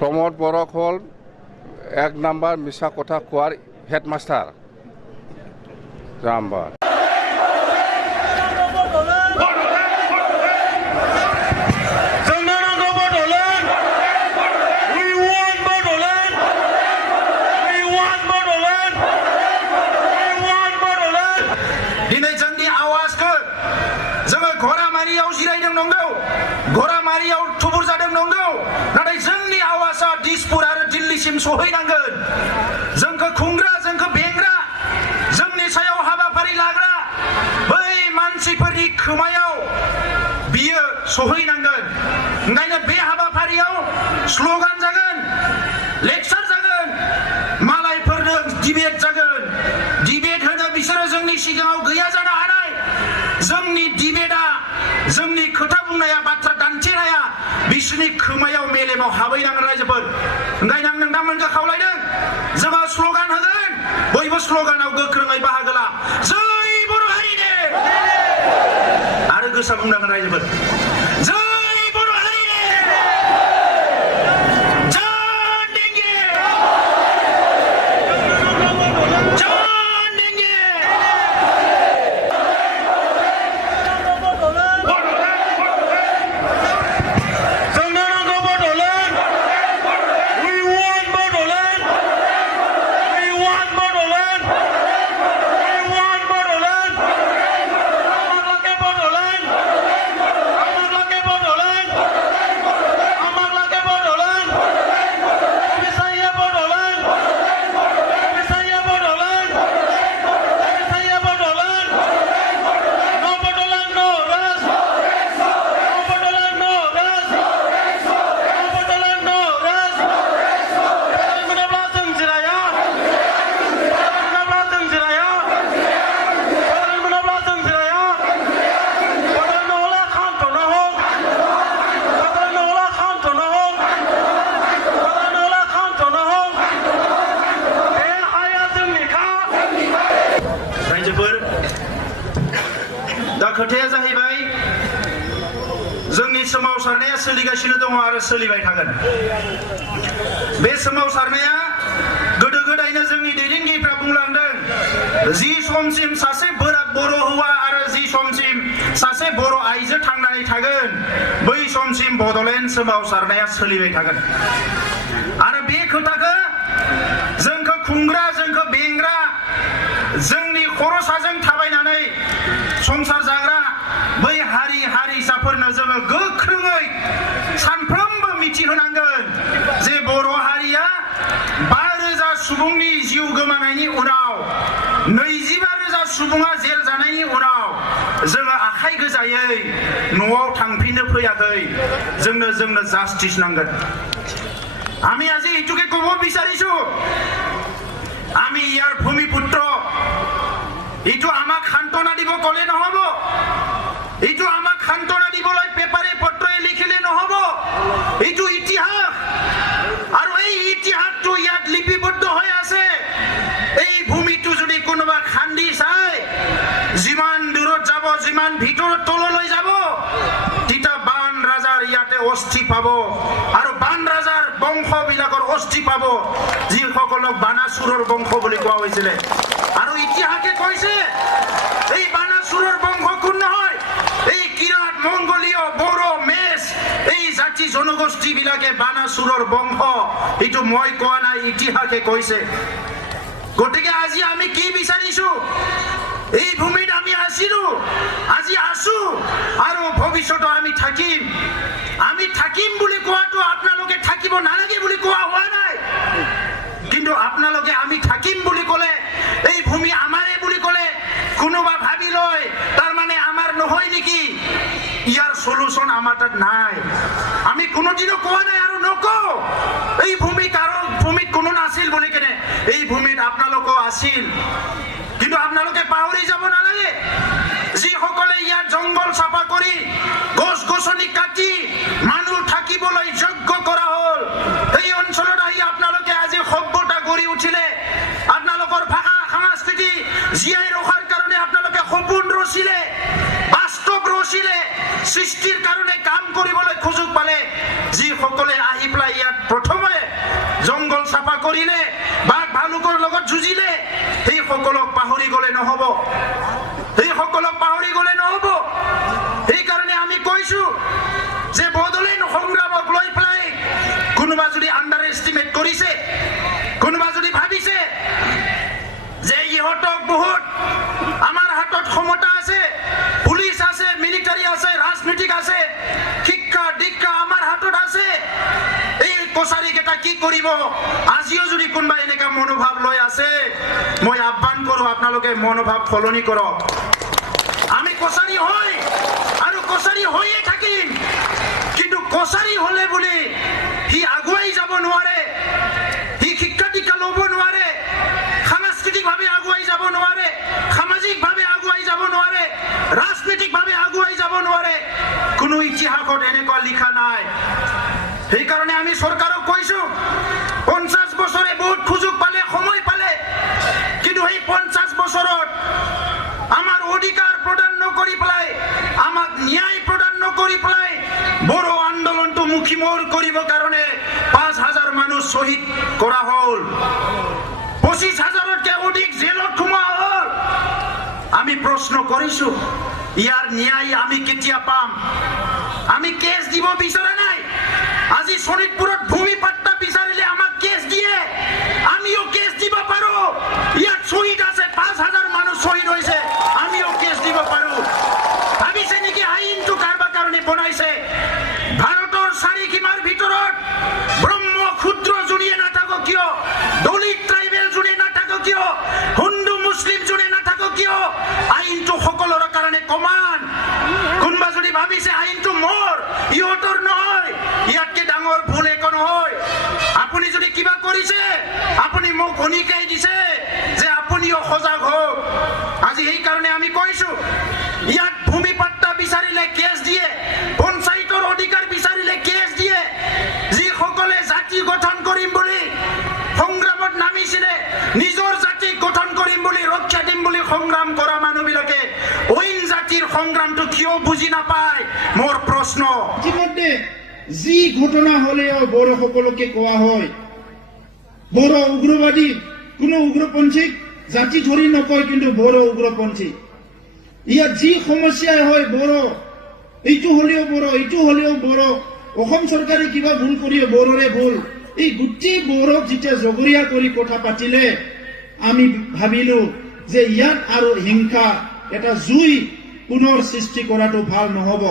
प्रमोद बरक हल 1 नम्बर मिसा कथा कुवार हेडमास्टार जाम्बार सहैनांगोन जोंखौ खुंग्रा जोंखौ बेंग्रा जोंनि सायाव हाबाफारि लाग्रा बै मानसिफोरनि खोमायाव बियो सहैनांगोन ओंखायनो बे हाबाफारियाव स्ल'गान जागोन लेक्सार जागोन मालायफोरनो डिबेट जागोन डिबेट होनो बिसोरो जोंनि सिगाङाव गैया जानो हानाय जोंनि डिबेटआ जोंनि खोथा बुंनाया बाथ्रा दान्थेनाया बिसोरनि खोमायाव मेलेमाव हाबहैनांगोन रायजोफोर ओंखायनो आं नोंथांमोनखौ खावलायदों जोङो स्ल'गान होगोन बयबो स्ल'गानाव गोख्रोङै बाहागो ला जै बर' हारिनो आरो गोसा बुंनांगोन रायजोफोर जै बर' हारिनो जान देंगे जान देंगे खोथाया जाहैबाय जोंनि सोमावसारनाया सोलिगासिनो दङ आरो सोलिबाय थागोन बे सोमावसारनाया गोदो गोदायनो जोंनि दैदेनगिरिफ्रा बुंलांदों जि समसिम सासे बोराद बर' हौवा आरो जि समसिम सासे बर' आइजो थांनानै थागोन बै समसिम बड'लेण्ड सोमावसारनाया सोलिबाय थागोन आरो बे खोथाखौ जोंखौ खुंग्रा जोंखौ बेंग्रा जोंनि खर'साजों थाबायनानै संसार जाग्रा बै हारि हारिसाफोरनो जोङो गोख्रोङै सानफ्रोमबो मिथिहोनांगोन जे बर' हारिया 5,000 सुबुंनि जिउ गोमानायनि उनाव 25,000 सुबुङा जेल जानायनि उनाव जोङो आखाइ गोजायै न'आव थांफिननो फैयाखै जोंनो জাস্টিস नांगोन আমি আজি ইটোকে ক'ব বিচাৰিছো আমি ইয়াৰ ভূমিপুত্ৰ এইটো আমাক সান্তনা দিব ক'লে নহ'ব এইটো আমাক সান্তনা দিবলৈ পেপাৰে পত্ৰই লিখিলে নহ'ব এইটো ইতিহাস আৰু এই ইতিহাসটো ইয়াত লিপিবদ্ধ হৈ আছে এই ভূমিটো যদি কোনোবা খান্দি চাই যিমান দূৰত যাব যিমান ভিতৰত তললৈ যাব তিতা বান ৰাজাৰ ইয়াতে অস্থি পাব আৰু বান ৰাজাৰ বংশবিলাকৰ অস্থি পাব যিসকলক বানাসুৰৰ বংশ বুলি কোৱা হৈছিলে আৰু ইতিহাসে কৈছে এই বানাসুৰৰ বংশ কোন নহয় এই কিৰাত মংগোলীয় বড়ো মেছ এই জাতি জনগোষ্ঠী বিলাকে বানাসুৰৰ বংশ এইটো মই কোৱা নাই ইতিহাসে কৈছে গতিকে আজি আমি কি বিচাৰিছো এই ভূমিত আমি আছিলো আজি আছো আৰু ভৱিষ্যতে আমি থাকিম বুলি কোৱাটো আপোনালোকে থাকিব নালাগে বুলি কোৱা হোৱা নাই কিন্তু আপোনালোকে আমি থাকিম বুলি ক'লে এই ভূমি আমাৰে বুলি ক'লে কোনোবা ভাবি লয় তাৰ মানে আমাৰ নহয় নেকি ইয়াৰ সলিউশন আমাৰ তাত নাই আমি কোনোদিনও কোৱা নাই আৰু নকওঁ এই ভূমিত কোনো নাছিল বুলি কেনে এই ভূমিত আপোনালোকো আছিল কিন্তু আপোনালোকে পাহৰি যাব নালাগে যিসকলে ইয়াত জংগল চাফা কৰি গছ গছনি কাটি মানুহ থাকিবলৈ যোগ্য কৰা হ'ল এই অঞ্চলত আহি আপোনালোকে আজি সভ্যতা গঢ়ি উঠিলে আপোনালোকৰ ভাষা সংস্কৃতি জীয়াই ৰখাৰ কাৰণে আপোনালোকে সপোন ৰচিলে বাস্তৱ ৰচিলে সৃষ্টিৰ কাৰণে কাম কৰিবলৈ সুযোগ পালে যিসকলে আহি পেলাই ইয়াত প্ৰথমে কৰিলে বাঘ ভালুকৰ লগত যুঁজিলে সেইসকলক পাহৰি গ'লে নহ'ব সেইসকলক পাহৰি গ'লে নহ'ব সেইকাৰণে আমি কৈছো যে বড়োলেণ্ড সংগ্ৰামক লৈ পেলাই কোনোবা যদি আণ্ডাৰ এষ্টিমেট কৰিছে কোনোবা যদি ভাবিছে যে ইহঁতক বহুত আমাৰ হাতত ক্ষমতা আছে পুলিচ আছে মিলিটাৰী আছে ৰাজনৈতিক আছে শিক্ষা দীক্ষা আমাৰ হাতত আছে এই কছাৰীকেইটা কি কৰিব আজিও যদি কোনোবা এনেকা মনোভাৱ লৈ আছে মই আহ্বান কৰোঁ আপোনালোকে মনোভাৱ সলনি কৰক আমি কছাৰী হয় আৰু কছাৰী হৈয়ে থাকিম কিন্তু কছাৰী হ'লে বুলি সি আগুৱাই যাব নোৱাৰে সি শিক্ষা দীক্ষা ল'ব নোৱাৰে সাংস্কৃতিকভাৱে আগুৱাই যাব নোৱাৰে সামাজিকভাৱে আগুৱাই যাব নোৱাৰে ৰাজনৈতিকভাৱে আগুৱাই যাব নোৱাৰে কোনো ইতিহাসত এনেকুৱা লিখা নাই সেইকাৰণে আমি চৰকাৰক কৈছো 50 বছৰে বহুত সুযোগ পালে সময় পালে কিন্তু এই 50 বছৰত আমাৰ অধিকাৰ প্ৰদান নকৰি পেলাই আমাক ন্যায় প্ৰদান নকৰি পেলাই বড়ো আন্দোলনটো মুখিমূৰ কৰিবৰ কাৰণে 5,000 মানুহ শ্বহীদ কৰা হ'ল 25,000তকৈ অধিক জেলত সোমোৱা হ'ল আমি প্ৰশ্ন কৰিছো ইয়াৰ ন্যায় আমি কেতিয়া পাম আমি কেছ দিব বিচৰা নাই আজি শোণিতপুৰত ভূমি পাট্টা বিচাৰিলে আমাক কেছ দিয়ে আমিও কেছ দিব পাৰো ইয়াত শ্বহীদ আছে 5,000 মানুহ শ্বহীদ হৈছে আমিও কেছ দিব পাৰো ভাবিছে নেকি আইনটো কাৰোবাৰ কাৰণে বনাইছে ভাৰতৰ চাৰিসীমাৰ ভিতৰত ব্ৰহ্ম ক্ষুদ্ৰ যোনে নাথাকক কিয় দলিত ট্ৰাইবেল যোনে নাথাকক কিয় হিন্দু মুছলিম যোনে নাথাকক কিয় আইনটো সকলোৰে কাৰণে সমান কোনোবা যদি ভাবিছে আইনটো মোৰ ইহঁতৰ নহয় ইয়াতকে ডাঙৰ ভুল একো নহয় আপুনি যদি কিবা কৰিছে আপুনি মোক শুনিকাই দিছে যে আপুনিও সজাগ হওক আজি সেইকাৰণে আমি কৈছো ইয়াত ভূমি পাট্টা বিচাৰিলে কেছ দিয়ে পঞ্চায়তৰ অধিকাৰ বিচাৰিলে কেছ দিয়ে যিসকলে জাতি গঠন কৰিম বুলি সংগ্ৰামত নামিছিলে নিজৰ জাতি গঠন কৰিম বুলি ৰক্ষা দিম বুলি সংগ্ৰাম কৰা মানুহবিলাকে অইন জাতিৰ সংগ্ৰামটো কিয় বুজি নাপায় মোৰ প্ৰশ্ন ইতিমধ্যে যি ঘটনা হলেও বড়ো সকলকে কোৱা হয় বড়ো উগ্ৰবাদী কোনো উগ্ৰপন্থীক জাতি ধৰি নকয় কিন্তু বড়ো উগ্ৰপন্থী ইয়াত যি সমস্যাই হয় বড়ো এইটো হলেও বড়ো এইটো হলেও বড়ো অসম চৰকাৰে কিবা ভুল কৰি বড়োৰে ভুল এই গোটেই বড়োক যেতিয়া জগৰীয়া কৰি কথা পাতিলে আমি ভাবিলো যে ইয়াত আৰু হিংসা এটা জুই পুনৰ সৃষ্টি কৰাটো ভাল নহব